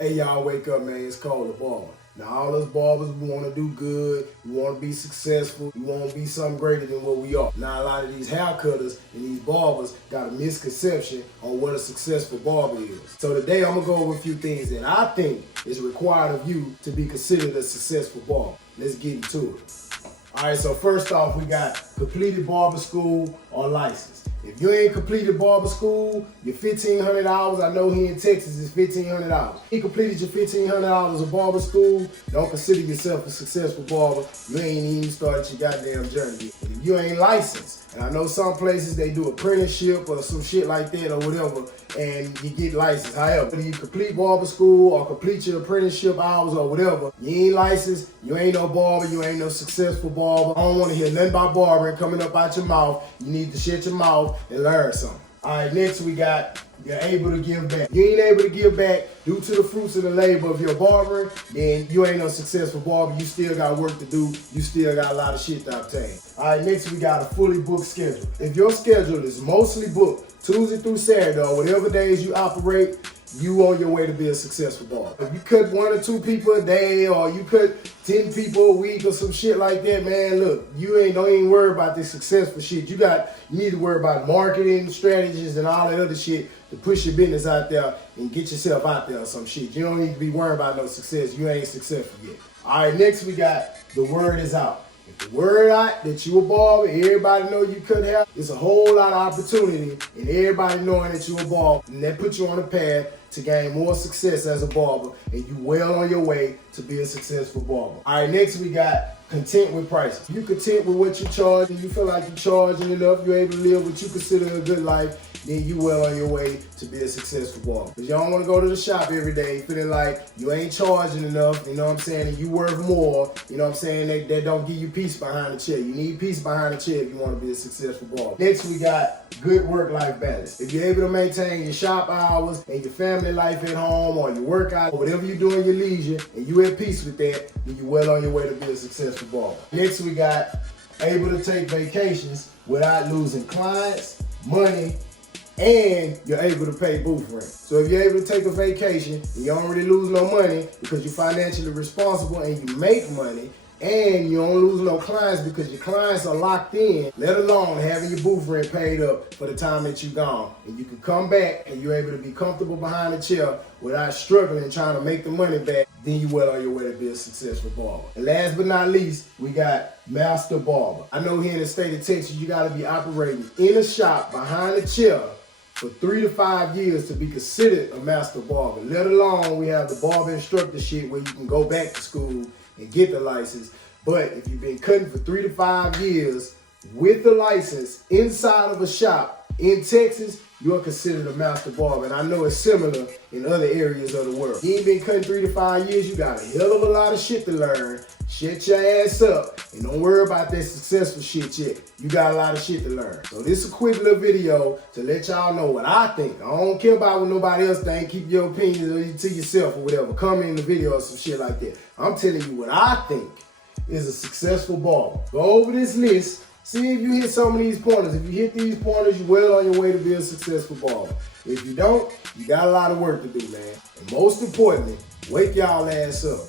Hey y'all, wake up, man. It's called the barber. Now all us barbers, we want to do good, we want to be successful, we want to be something greater than what we are. Now a lot of these hair cutters and these barbers got a misconception on what a successful barber is. So today I'm going to go over a few things that I think is required of you to be considered a successful barber. Let's get into it. Alright, so first off, we got completed barber school or license. If you ain't completed barber school, your $1,500, I know here in Texas is $1,500. If you completed your $1,500 of barber school, don't consider yourself a successful barber. You ain't even started your goddamn journey. And if you ain't licensed, and I know some places they do apprenticeship or some shit like that or whatever, and you get licensed. However, whether you complete barber school or complete your apprenticeship hours or whatever, you ain't licensed, you ain't no barber, you ain't no successful barber. I don't want to hear nothing about barbering coming up out your mouth. You need to shut your mouth and learn something. All right, next we got you're able to give back. You ain't able to give back due to the fruits of the labor of your barbering, then you ain't no successful barber. You still got work to do. You still got a lot of shit to obtain. All right, next we got a fully booked schedule. If your schedule is mostly booked Tuesday through Saturday or whatever days you operate, you on your way to be a successful barber. If you cut 1 or 2 people a day or you cut 10 people a week or some shit like that, man, look, don't even worry about this successful shit. You need to worry about marketing strategies and all that other shit to push your business out there and get yourself out there or some shit. You don't need to be worried about no success. You ain't successful yet. All right, next we got the word is out. If the word out that you a barber, everybody know you cut hair, it's a whole lot of opportunity in everybody knowing that you a barber, and that puts you on a path to gain more success as a barber, and you well on your way to be a successful barber. All right, next we got content with prices. If you content with what you charge and you feel like you're charging enough, you're able to live what you consider a good life, then you well on your way to be a successful barber. Because you don't want to go to the shop every day feeling like you ain't charging enough, you know what I'm saying, and you worth more, you know what I'm saying, that don't give you peace behind the chair. You need peace behind the chair if you want to be a successful barber. Next we got good work-life balance. If you're able to maintain your shop hours and your family life at home or your workout or whatever you do in your leisure and you at peace with that, then you're well on your way to be a successful barber. Next we got able to take vacations without losing clients, money, and you're able to pay booth rent. So if you're able to take a vacation and you don't really lose no money because you're financially responsible and you make money, and you don't lose no clients because your clients are locked in, let alone having your booth rent paid up for the time that you're gone. And you can come back and you're able to be comfortable behind the chair without struggling and trying to make the money back, then you well on your way to be a successful barber. And last but not least, we got master barber. I know here in the state of Texas, you gotta be operating in a shop behind the chair for 3 to 5 years to be considered a master barber. Let alone we have the barber instructor shit where you can go back to school and get the license. But if you've been cutting for 3 to 5 years with the license inside of a shop in Texas, you're considered a master barber. And I know it's similar in other areas of the world. You ain't been cutting 3 to 5 years, you got a hell of a lot of shit to learn. Shut your ass up and don't worry about that successful shit yet. You got a lot of shit to learn. So this is a quick little video to let y'all know what I think. I don't care about what nobody else think. Keep your opinions to yourself or whatever. Comment in the video or some shit like that. I'm telling you what I think is a successful barber. Go over this list. See if you hit some of these pointers. If you hit these pointers, you're well on your way to be a successful barber. If you don't, you got a lot of work to do, man. And most importantly, wake y'all ass up.